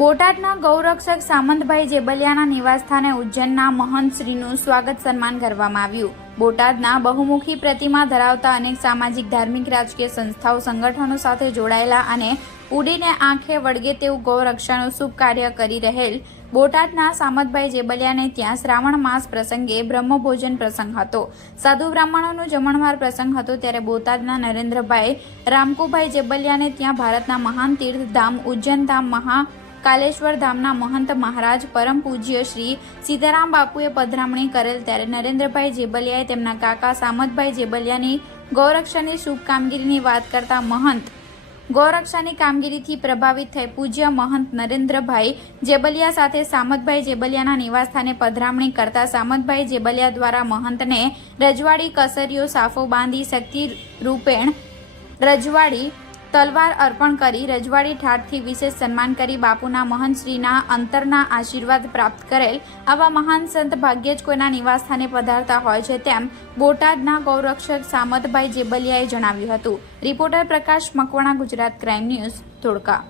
બોટાદના ગૌરક્ષક સામંતભાઈ જેબલિયાના નિવાસસ્થાને ઉજ્જૈનના મહંત શ્રીનું સ્વાગત સન્માન કરવામાં આવ્યું. બોટાદના બહુમુખી પ્રતિમા ધરાવતા અનેક સામાજિક, ધાર્મિક, રાજકીય સંસ્થાઓ, સંગઠનો સાથે જોડાયેલા અને ઉડીને આંખે વળગે તેવું ગૌરક્ષાનું શુભ કાર્ય કરી રહેલ બોટાદના સામતભાઈ જેબલિયાને ત્યાં શ્રાવણ માસ પ્રસંગે બ્રહ્મભોજન પ્રસંગ હતો. સાધુ બ્રાહ્મણોનો જમણવાર પ્રસંગ હતો ત્યારે બોટાદના નરેન્દ્રભાઈ રામકુભાઈ જેબલિયાને ત્યાં ભારતના મહાન તીર્થધામ, ઉજ્જૈન ધામ, મહા કાલેશ્વર ધામના મહંત મહારાજ પરમ પૂજ્ય શ્રી સીતારામ બાપુએ પધરામણી કરેલ ત્યારે નરેન્દ્રભાઈ જેબલિયાએ તેમના કાકા સામતભાઈ જેબલિયાની ગૌરક્ષાની શુભ કામગીરીની વાત કરતા મહંત ગૌરક્ષાની કામગીરીથી પ્રભાવિત થઈ પૂજ્ય મહંત નરેન્દ્રભાઈ જેબલિયા સાથે સામતભાઈ જેબલિયાના નિવાસસ્થાને પધરામણી કરતા સામતભાઈ જેબલિયા દ્વારા મહંતને રજવાડી કસરીઓ સાફો બાંધી શક્તિ રૂપેણ રજવાડી તલવાર અર્પણ કરી રજવાડી ઠાઠથી વિશેષ સન્માન કરી બાપુના મહંતશ્રીના અંતરના આશીર્વાદ પ્રાપ્ત કરેલ આવા મહાન સંત ભાગ્યે જ કોઈના નિવાસસ્થાને પધારતા હોય છે તેમ બોટાદના ગૌરક્ષક સામતભાઈ જેબલિયાએ જણાવ્યું હતું. Reporter Prakash Makwana, Gujarat crime news, Dholka.